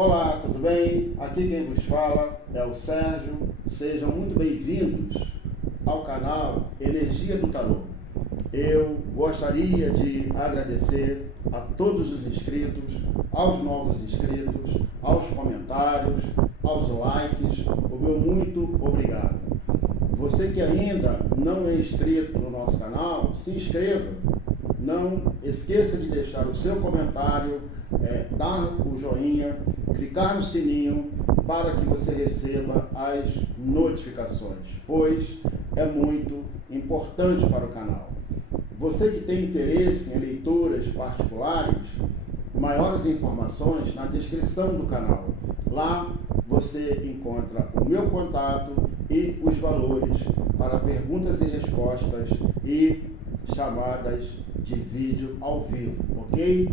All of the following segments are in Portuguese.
Olá, tudo bem? Aqui quem vos fala é o Sérgio. Sejam muito bem-vindos ao canal Energia do Tarô. Eu gostaria de agradecer a todos os inscritos, aos novos inscritos, aos comentários, aos likes. O meu muito obrigado. Você que ainda não é inscrito no nosso canal, se inscreva. Não esqueça de deixar o seu comentário, dar o joinha, clicar no sininho para que você receba as notificações, pois é muito importante para o canal. Você que tem interesse em leituras particulares, maiores informações na descrição do canal. Lá você encontra o meu contato e os valores para perguntas e respostas e chamadas de vídeo ao vivo, ok?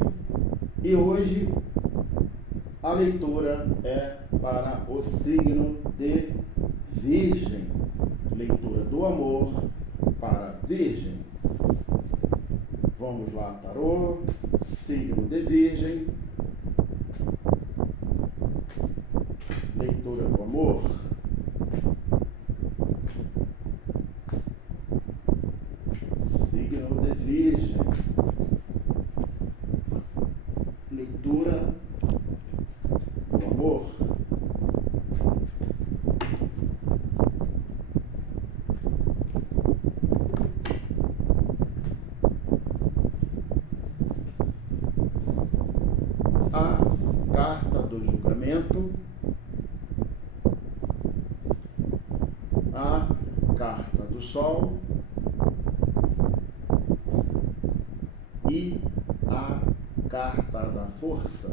E hoje a leitura é para o signo de Virgem, leitura do amor para Virgem. Vamos lá, tarô, signo de Virgem, leitura do amor. Signo de Virgem, leitura do amor. A carta do julgamento, a carta do sol e a carta da força.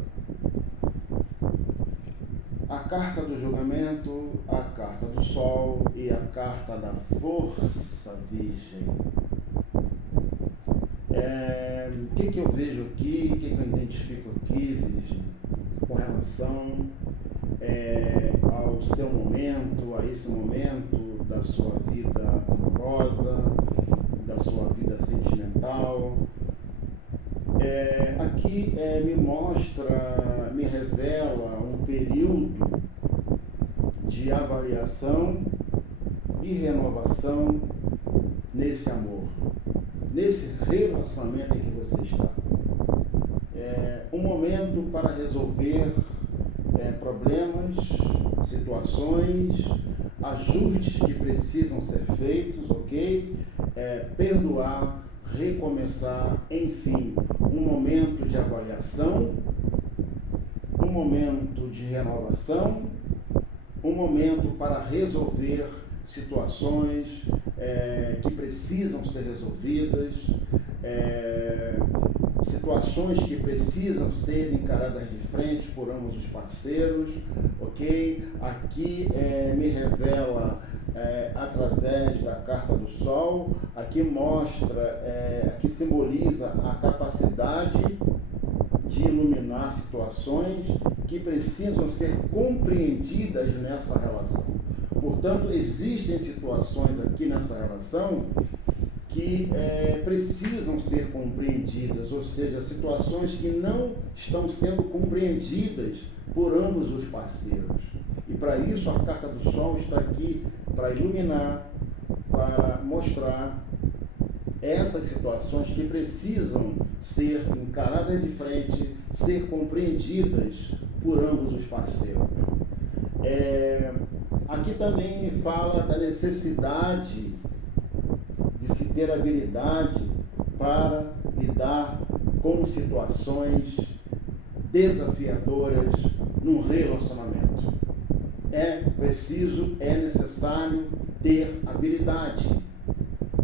A carta do julgamento, a carta do sol e a carta da força, Virgem. O que eu vejo aqui, o que eu identifico aqui, Virgem, com relação ao seu momento, a esse momento da sua vida amorosa, da sua vida sentimental. Aqui me mostra, me revela um período de avaliação e renovação nesse amor, nesse relacionamento em que você está. Um momento para resolver problemas, situações, ajustes que precisam ser feitos, ok? Perdoar, recomeçar, enfim, um momento de avaliação, um momento de renovação, um momento para resolver situações que precisam ser resolvidas, situações que precisam ser encaradas de frente por ambos os parceiros, ok? Aqui me revela através da carta do sol, aqui mostra, aqui simboliza a capacidade de iluminar situações que precisam ser compreendidas nessa relação. Portanto, existem situações aqui nessa relação que precisam ser compreendidas, ou seja, situações que não estão sendo compreendidas por ambos os parceiros. E para isso a carta do sol está aqui para iluminar, para mostrar essas situações que precisam ser encaradas de frente, ser compreendidas por ambos os parceiros. Aqui também me fala da necessidade de se ter habilidade para lidar com situações desafiadoras num relacionamento. É preciso, é necessário ter habilidade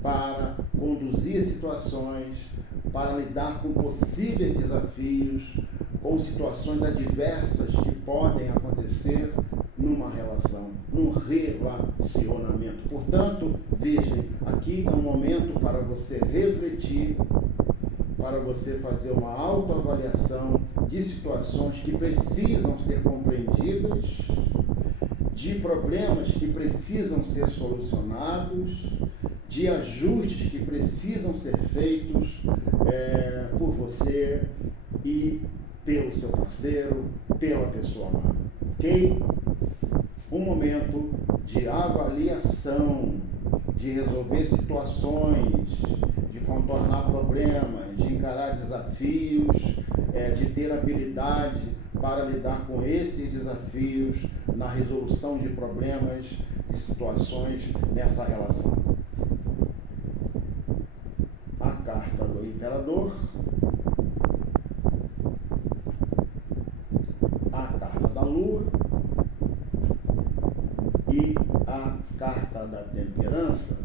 para conduzir situações, para lidar com possíveis desafios, com situações adversas que podem acontecer numa relação, num relacionamento. Portanto, Virgem, aqui é um momento para você refletir, para você fazer uma autoavaliação de situações que precisam ser compreendidas, de problemas que precisam ser solucionados, de ajustes que precisam ser feitos por você e pelo seu parceiro, pela pessoa amada. Ok? Um momento de avaliação, de resolver situações, de contornar problemas, de encarar desafios, de ter habilidade para lidar com esses desafios na resolução de problemas, de situações nessa relação. A carta do Imperador, a carta da Lua e a carta da Temperança.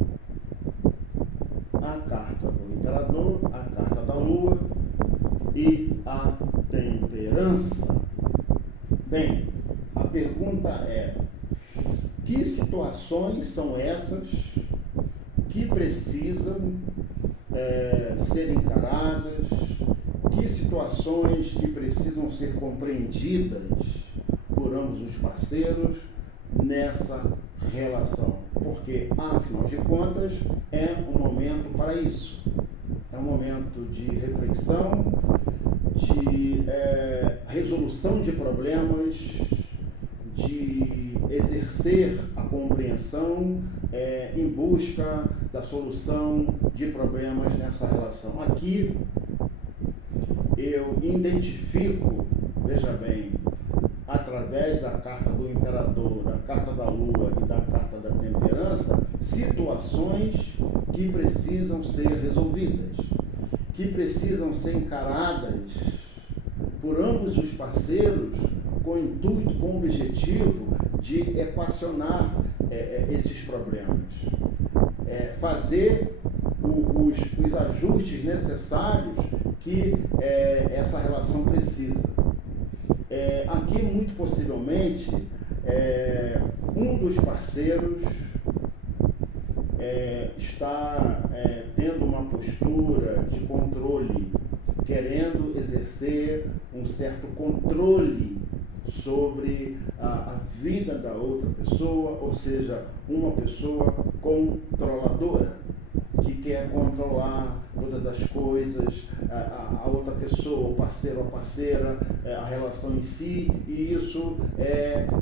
A carta do Imperador, a carta da Lua e a Temperança. Bem, a pergunta é: que situações são essas que precisam ser encaradas? Que situações que precisam ser compreendidas por ambos os parceiros nessa relação? Porque, afinal de contas, é um momento para isso. É um momento de reflexão, de resolução de problemas, de exercer a compreensão em busca da solução de problemas nessa relação. Aqui eu identifico, veja bem, através da carta do Imperador, da carta da Lua e da carta da Temperança, situações que precisam ser resolvidas, que precisam ser encaradas por ambos os parceiros com o intuito, com o objetivo de equacionar esses problemas, fazer os ajustes necessários que essa relação precisa. Aqui, muito possivelmente, um dos parceiros está tendo uma postura de controle, querendo exercer um certo controle sobre a vida da outra pessoa, ou seja, uma pessoa controladora, que quer controlar todas as coisas, a outra pessoa, o parceiro, a parceira, a relação em si, e isso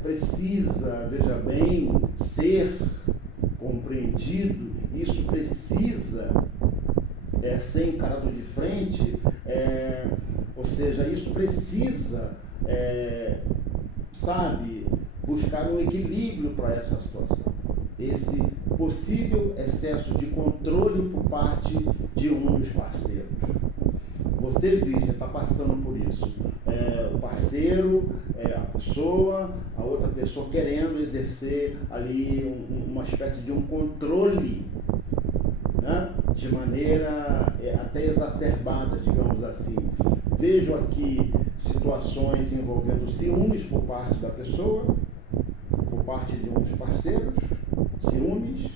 precisa, veja bem, ser compreendido, isso precisa ser encarado de frente, ou seja, isso precisa, buscar um equilíbrio para essa situação. Esse possível excesso de controle por parte de um dos parceiros. Você, Virgem, está passando por isso. O parceiro, a pessoa, a outra pessoa querendo exercer ali uma espécie de um controle, né? De maneira até exacerbada, digamos assim. Vejo aqui situações envolvendo ciúmes por parte da pessoa, por parte de um dos parceiros, ciúmes,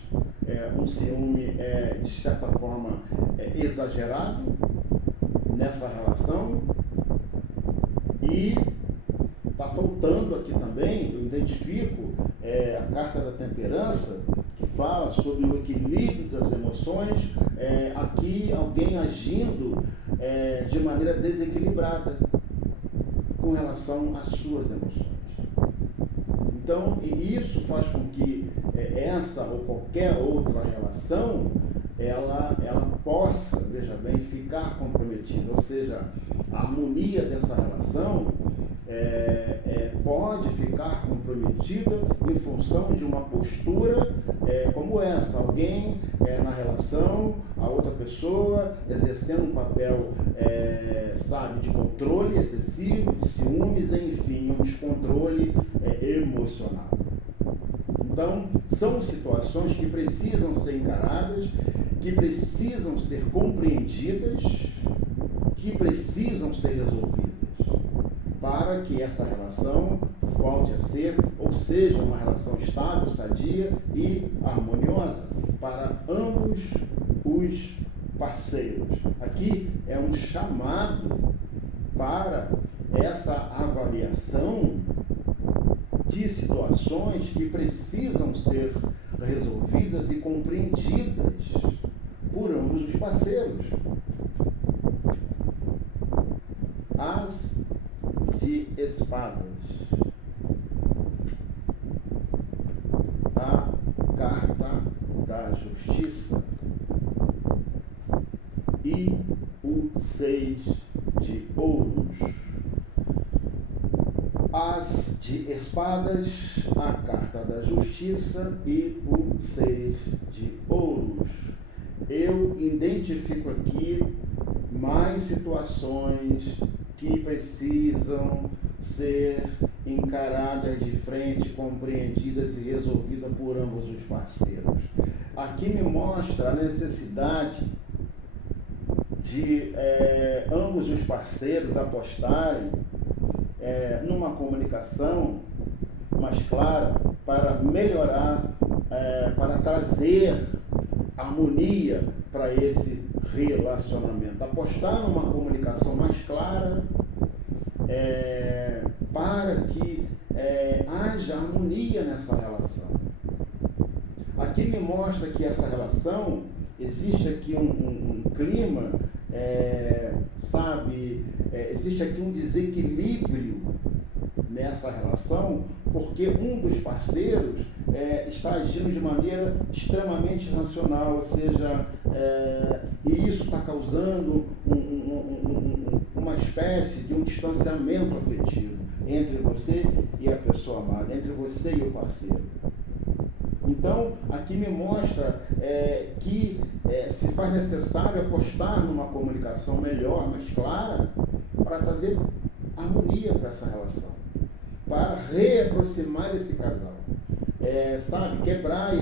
um ciúme de certa forma exagerado nessa relação, e está faltando aqui também, eu identifico a carta da Temperança, que fala sobre o equilíbrio das emoções, aqui alguém agindo de maneira desequilibrada com relação às suas emoções. Então, isso faz com que essa ou qualquer outra relação, ela possa, veja bem, ficar comprometida, ou seja, a harmonia dessa relação pode ficar comprometida em função de uma postura como essa, alguém na relação, a outra pessoa exercendo um papel, de controle excessivo, de ciúmes, enfim, um descontrole emocional. Então, são situações que precisam ser encaradas, que precisam ser compreendidas, que precisam ser resolvidas, para que essa relação volte a ser, ou seja, uma relação estável, sadia e harmoniosa para ambos os parceiros. Aqui é um chamado para essa avaliação de situações que precisam ser resolvidas e compreendidas por ambos os parceiros. As de espadas. A carta da justiça e o 6 de ouros. As de espadas, a carta da justiça e o 6 de ouros. Eu identifico aqui mais situações que precisam ser encaradas de frente, compreendidas e resolvidas por ambos os parceiros. Aqui me mostra a necessidade de ambos os parceiros apostarem numa comunicação mais clara para melhorar, para trazer harmonia para esse relacionamento. Apostar numa comunicação mais clara para que haja harmonia nessa relação. Aqui me mostra que essa relação, existe aqui um clima, existe aqui um desequilíbrio nessa relação, porque um dos parceiros está agindo de maneira extremamente racional, ou seja, e isso está causando uma espécie de um distanciamento afetivo entre você e a pessoa amada, entre você e o parceiro. Então, aqui me mostra que se faz necessário apostar numa comunicação melhor, mais clara, para trazer harmonia para essa relação, para reaproximar esse casal, quebrar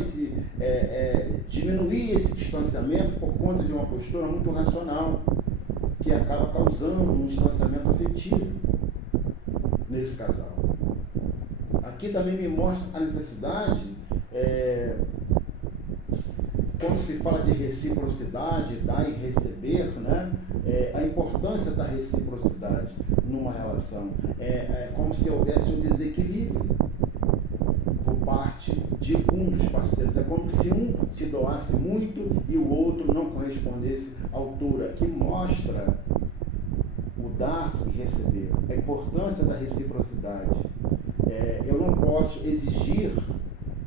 diminuir esse distanciamento por conta de uma postura muito racional, que acaba causando um distanciamento afetivo nesse casal. Aqui também me mostra a necessidade, quando se fala de reciprocidade, dar e receber, né? A importância da reciprocidade numa relação. É como se houvesse um desequilíbrio por parte de um dos parceiros. É como se um se doasse muito e o outro não correspondesse à altura, que mostra o dar e receber, a importância da reciprocidade. Eu não posso exigir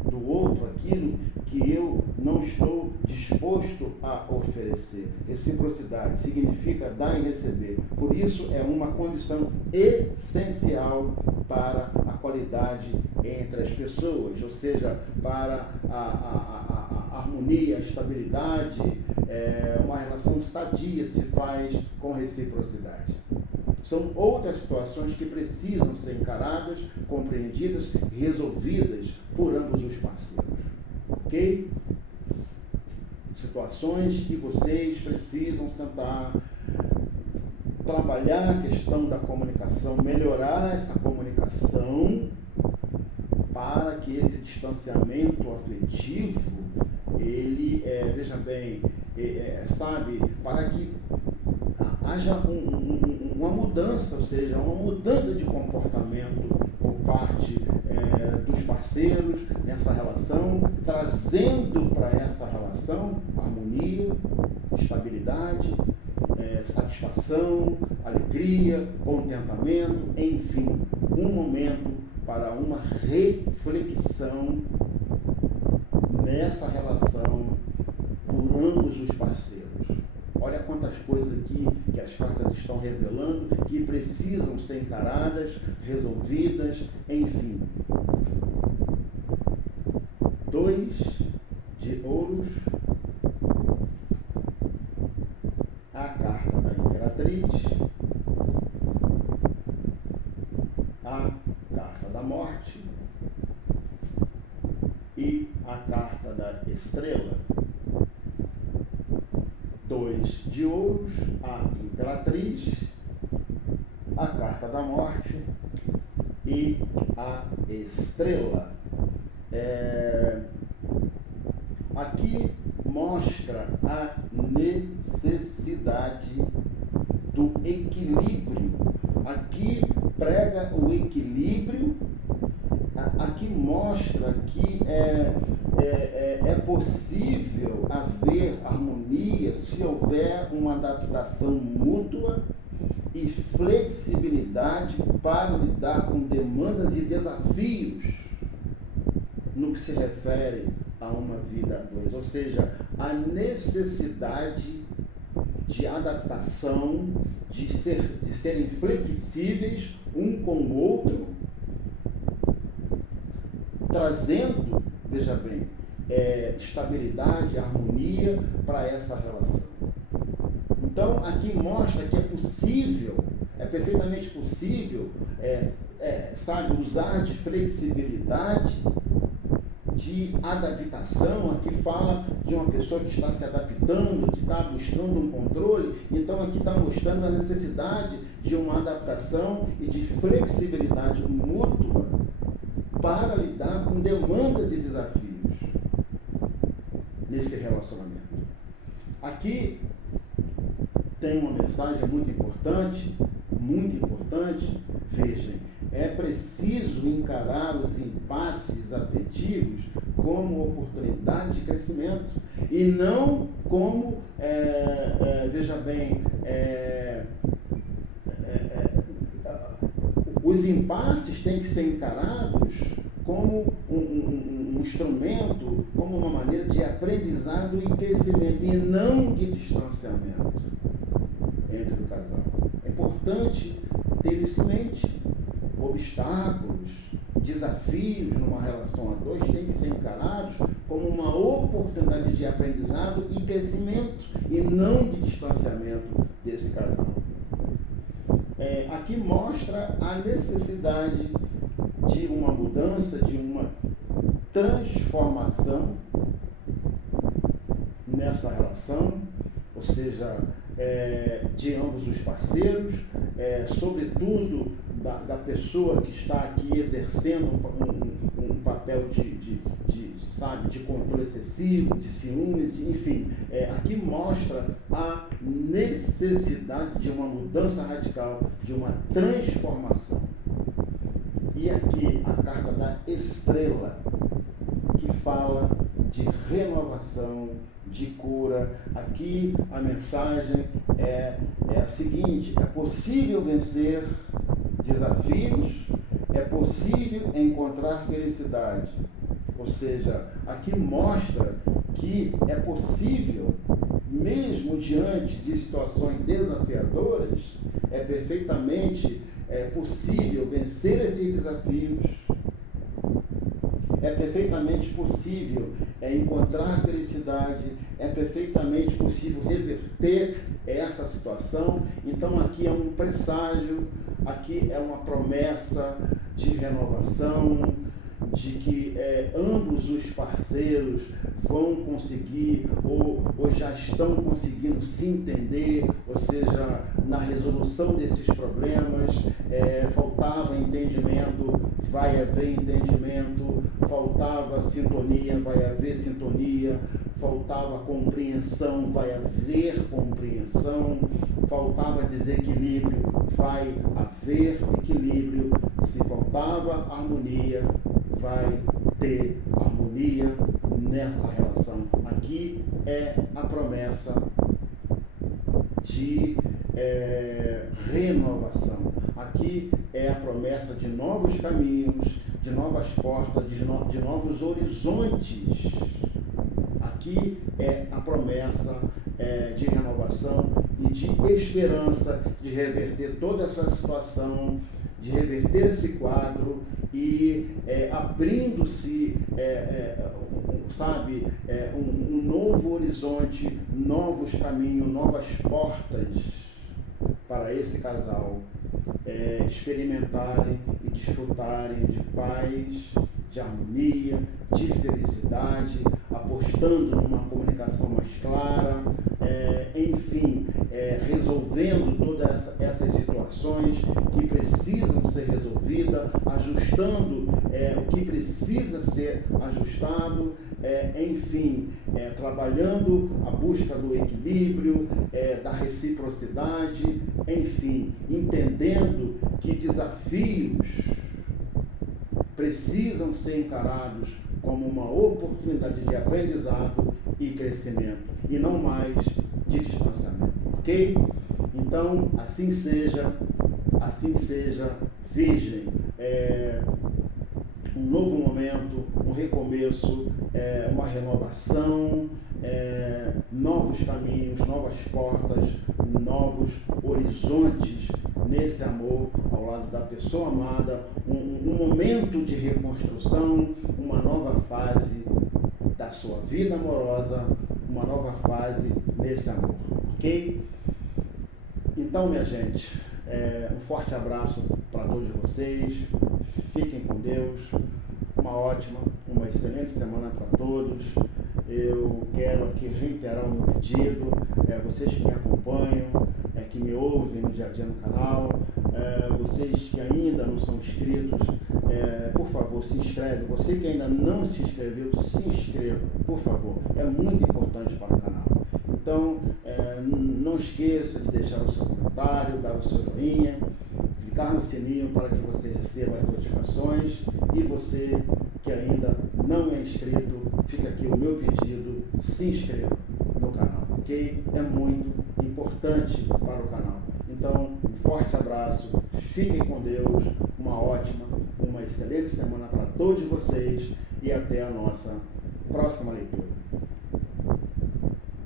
do outro aquilo que eu não estou disposto a oferecer. Reciprocidade significa dar e receber. Por isso é uma condição essencial para a qualidade entre as pessoas, ou seja, para a harmonia, a estabilidade. Uma relação sadia se faz com reciprocidade. São outras situações que precisam ser encaradas, compreendidas e resolvidas por ambos os parceiros. Ok? Situações que vocês precisam sentar, trabalhar a questão da comunicação, melhorar essa comunicação para que esse distanciamento afetivo, ele, veja bem, para que haja uma mudança, ou seja, uma mudança de comportamento por parte dos parceiros nessa relação, trazendo para essa relação harmonia, estabilidade, satisfação, alegria, contentamento, enfim, um momento para uma reflexão nessa relação por ambos os parceiros. Olha quantas coisas aqui que as cartas estão revelando, que precisam ser encaradas, resolvidas, enfim. 2 de ouros, a carta da imperatriz, a carta da morte e a carta da estrela. 2 de ouros, a imperatriz, a carta da morte e a estrela. Aqui mostra a necessidade do equilíbrio. Aqui prega o equilíbrio. Aqui mostra que é possível haver harmonia se houver uma adaptação mútua e flexibilidade para lidar com demandas e desafios no que se refere a uma vida a dois, ou seja, a necessidade de adaptação, de serem flexíveis um com o outro, trazendo, veja bem, estabilidade, harmonia para essa relação. Então, aqui mostra que é possível, é perfeitamente possível, usar de flexibilidade, de adaptação. Aqui fala de uma pessoa que está se adaptando, que está buscando um controle. Então, aqui está mostrando a necessidade de uma adaptação e de flexibilidade mútua para lidar com demandas e desafios nesse relacionamento. Aqui tem uma mensagem muito importante, vejam, é preciso encarar os impasses afetivos como oportunidade de crescimento e não como, veja bem, os impasses têm que ser encarados como um instrumento, como uma maneira de aprendizado e crescimento, e não de distanciamento entre o casal. É importante ter isso em mente. Obstáculos, desafios numa relação a dois têm que ser encarados como uma oportunidade de aprendizado e crescimento, e não de distanciamento desse casal. Aqui mostra a necessidade de uma mudança, de uma transformação nessa relação, ou seja, de ambos os parceiros, sobretudo da pessoa que está aqui exercendo um papel de controle excessivo, de ciúmes, enfim. Aqui mostra a necessidade de uma mudança radical, de uma transformação. E aqui a carta da estrela, que fala de renovação, de cura. Aqui a mensagem é a seguinte: é possível vencer desafios, é possível encontrar felicidade. Ou seja, aqui mostra que é possível, mesmo diante de situações desafiadoras, é perfeitamente possível vencer esses desafios. É perfeitamente possível encontrar felicidade, é perfeitamente possível reverter essa situação. Então aqui é um presságio, aqui é uma promessa de renovação, de que ambos os parceiros vão conseguir ou já estão conseguindo se entender, ou seja, na resolução desses problemas. Faltava entendimento, vai haver entendimento, faltava sintonia, vai haver sintonia, faltava compreensão, vai haver compreensão, faltava desequilíbrio, vai haver equilíbrio, se faltava harmonia, vai ter harmonia nessa relação. Aqui é a promessa de renovação. Aqui é a promessa de novos caminhos, de novas portas, de novos horizontes. Aqui é a promessa de renovação e de esperança, de reverter toda essa situação, de reverter esse quadro e abrindo-se, um novo horizonte, novos caminhos, novas portas para esse casal experimentarem e desfrutarem de paz, de harmonia, de felicidade, apostando numa comunicação mais clara, enfim, resolvendo todas essas situações que precisam ser resolvidas, ajustando o que precisa ser ajustado, enfim, trabalhando a busca do equilíbrio, da reciprocidade, enfim, entendendo que desafios precisam ser encarados como uma oportunidade de aprendizado e crescimento, e não mais de distanciamento, ok? Então, Então, assim seja, Virgem. Um novo momento, um recomeço, uma renovação, novos caminhos, novas portas, novos horizontes nesse amor ao lado da pessoa amada, um momento de reconstrução, uma nova fase da sua vida amorosa, uma nova fase nesse amor, ok? Então, minha gente, um forte abraço para todos vocês, fiquem com Deus, uma excelente semana para todos. Eu quero aqui reiterar o meu pedido, vocês que me acompanham, que me ouvem no dia a dia no canal, vocês que ainda não são inscritos, por favor, se inscreve. Você que ainda não se inscreveu, se inscreva, por favor, é muito importante para o canal. Então, não esqueça de deixar o seu comentário, dar o seu joinha, clicar no sininho para que você receba as notificações, e você que ainda não é inscrito, fica aqui o meu pedido, se inscreva no canal, ok? É muito importante para o canal. Então, um forte abraço, fiquem com Deus, uma excelente semana para todos vocês e até a nossa próxima leitura.